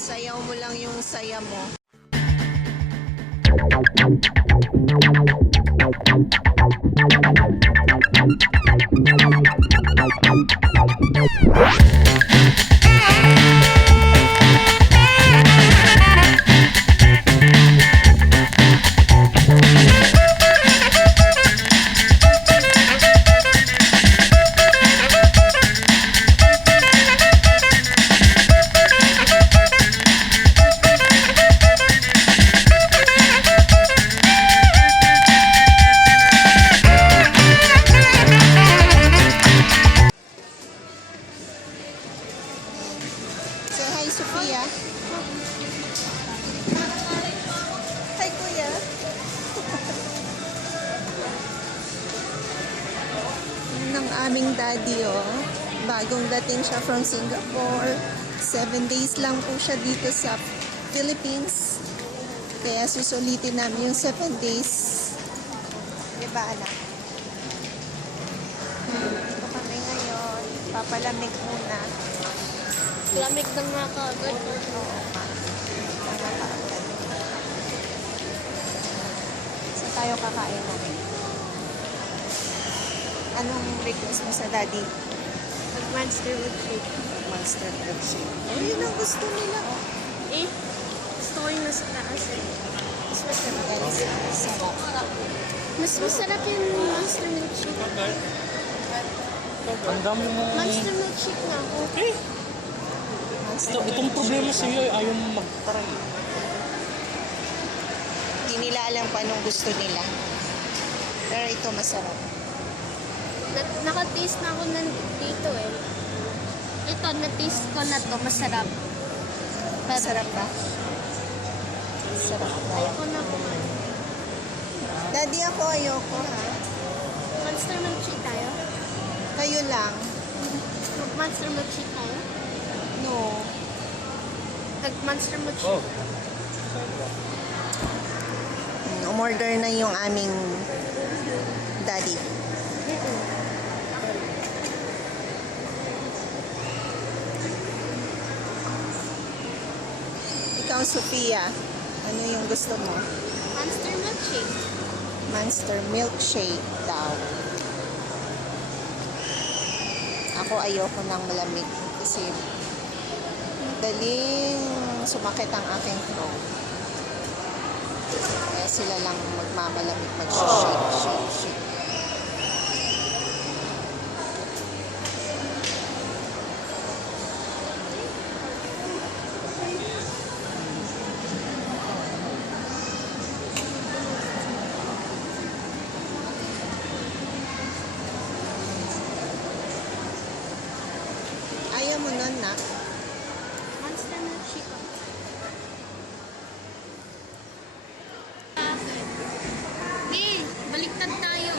Sayaw mo lang yung saya mo. Say hi, Sophia. Hi, Kuya. Ng aming daddy, oh. Bagong dating siya from Singapore. 7 days lang po siya dito sa Philippines. Kaya susulitin namin yung 7 days. Diba, anak? Dito kami ngayon. Papalamig muna. Lamig ng mga kagad. Saan tayo kakain namin? Anong request mo sa daddy? Mag-monster milkshake. Monster milkshake. Oh, yun ang gusto nila. Eh, gusto ko yung nasa taas eh. Mas masarap. Sarap. Mas masarap yung monster milkshake. Ang dami mong... Monster milkshake nga ako. Itong problema sa iyo ay ayaw mo mag-try. Hindi nila alam kung anong gusto nila. Pero ito masarap. Naka-taste na ako dito eh. Ito, na-taste ko na to. Masarap. Masarap ba? Masarap ba? Ayoko na kumain. Daddy, ako ayoko, ha? Monster milkshake tayo? Kayo lang. Mag-monster milkshake tayo? No. Nag-monster milkshake. Umorder na yung aming daddy. Ikaw, Sophia, ano yung gusto mo? Monster milkshake. Monster milkshake daw. Ako ayoko ng malamig kasi daling sumakit ang aking throat. Kaya sila lang magmamalamig, mag-shake. Ayaw mo nun, na? Monster milkshake. Eh, baliktad tayo.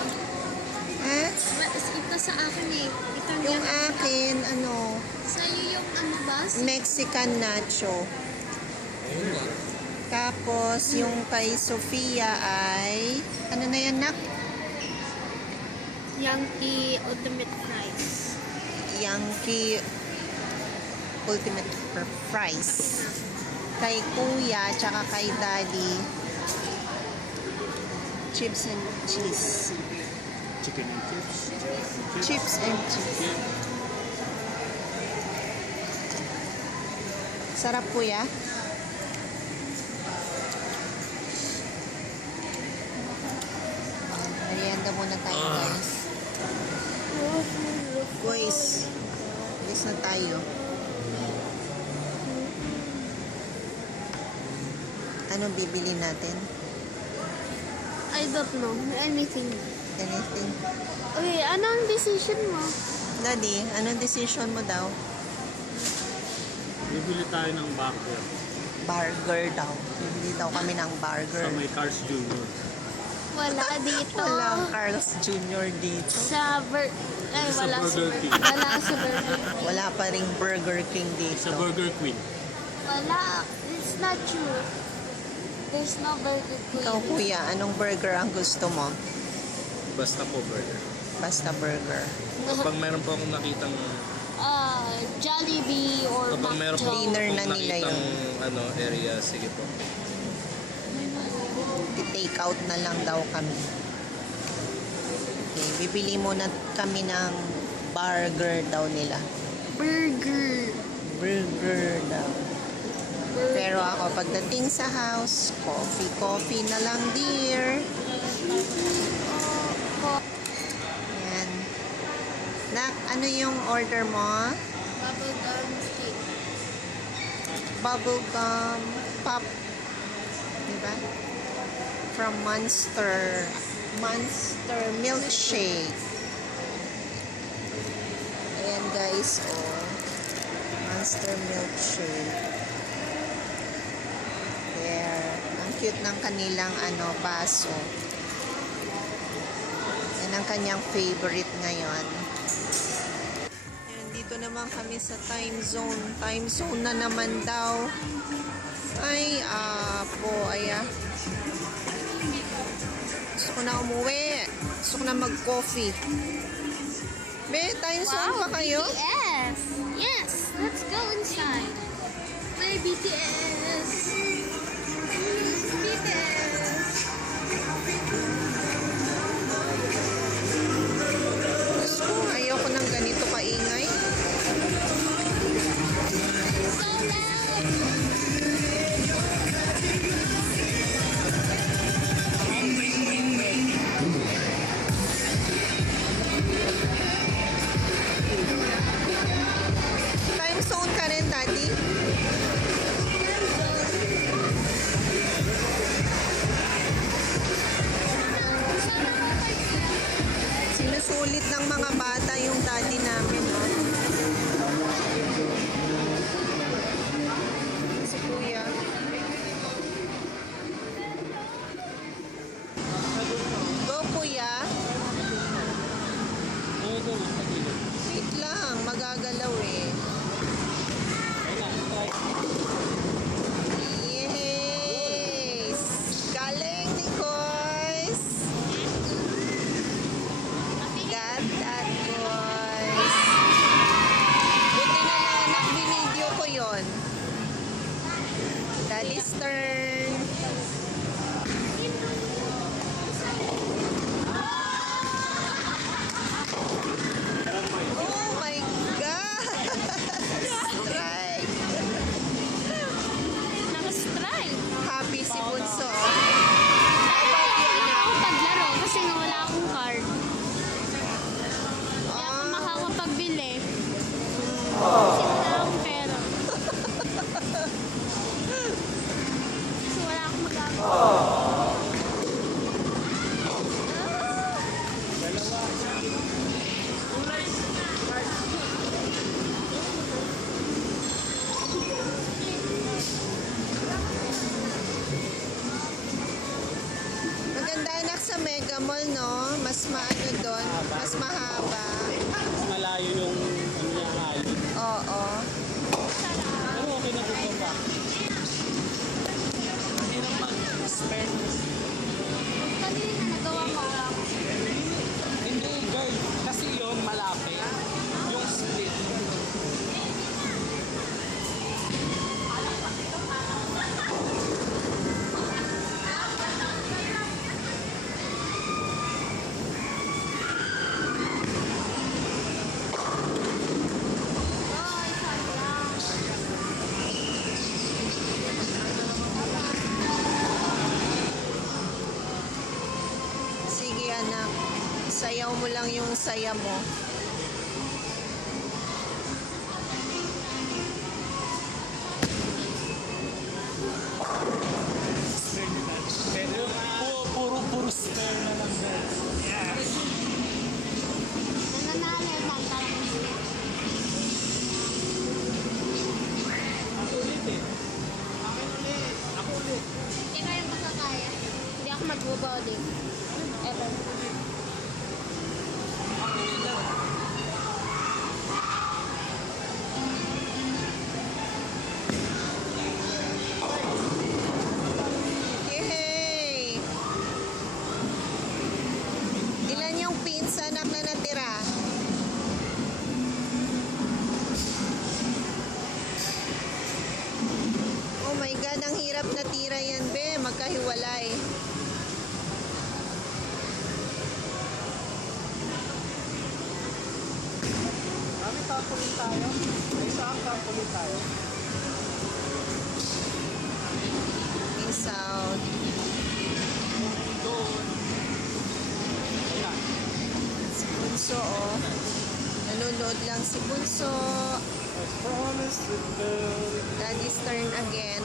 Ha? Ito sa akin eh. Ito Yung akin, ano, sa'yo yung ano ba? Mexican nacho. Tapos, yung kay Sofia ay, ano na yan, nak? Yankee Ultimate Fries. Yankee Ultimate Fries. Kay Kuya, tsaka kay Daddy, chips and cheese. Chicken and chips. Chips and cheese. Sarap, Kuya. Merienda muna tayo, guys. Guys, alis na tayo. Anong bibili natin? I don't know. Anything. Anything? Okay, ano ang decision mo? Daddy, anong decision mo daw? Bibili tayo ng burger Burger daw. Bibili daw kami ng burger. sa may Cars Jr. Wala dito. Walang Carl's Jr. dito. Ay, Sa wala Burger King. Wala sa Burger King. Wala pa ring Burger King dito. Sa Burger Queen. Wala. It's not true. There's no Burger King. Ikaw, Kuya, anong burger ang gusto mo? Basta po burger. Basta burger. Pag meron po akong nakitang Jollibee or kapag Kung meron po Dinner na kung nila nakitang, yun. ano, area, sige po. Take out na lang daw kami. Okay, bibili muna kami ng burger daw nila. Burger. Burger daw. Pero ako, pagdating sa house, coffee na lang, dear. Yan. Nak, ano yung order mo? Bubblegum stick. Bubblegum pop. Diba? From Monster. Monster milkshake. Ayan guys, oh. Monster milkshake. There. Ang cute ng kanilang baso. Yan ang kanyang favorite ngayon. Ayan, dito naman kami sa time zone. Time zone na naman daw. Ay, aya. Gusto ko na umuwi. Gusto ko na mag-coffee. Be, time zone pa kayo? BTS. Yes, let's go inside. Play BTS. BTS. Gusto ko, ayoko ng ganito kaingay. So loud. Time zone ka rin, Daddy? Sinusulit ng mga bata yung daddy namin, oh. Si Kuya. Go, Kuya. Wait lang, magagalaw eh. Yes! Galing ni Koys! Got that, Koys! Buti na lang anak, binidyo ko yon. Daddy's turn. Oh my God! Strike! Naka-strike. Happy si Bunso. Hindi na ako paglaro kasi nga wala akong card. Kaya ako makakapagbili. Kasi wala akong pera. Kasi wala akong magagawa. Maganda anak sa Mega Mall, no? Mas maano doon, mas mahaba. Mas malayo yung ano niya hali. Oo. Pero okay na dito pa. Mahirap mag-spend. Kanina nagawa mo. Hindi, girl. Kasi yun, malapit. Yung split. Oh, isa lang. Sige anak, sayaw mo lang yung saya mo. Pero puro spare na lang, girl. Nananalo lang talaga sila. Ako ulit eh. Akin ulit. Ako ulit. Hindi kayo makakaya. Hindi ako mag-bowling. Ever. Ako ulit lang. Yay! Ilan yung pins anak na natira? maghiwalay. Kami trampoline tayo. May isang trampoline tayo. Peace out. Doon. Ayan. Si Bunso, oh. Nanonood lang si Bunso. I promise to build. Daddy's turn again.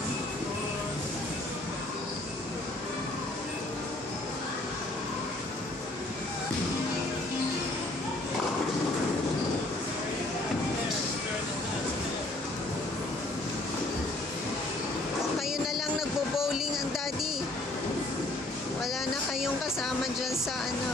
O kayo na lang nagbo-bowling ang daddy. Wala na kayong kasama dyan sa ano.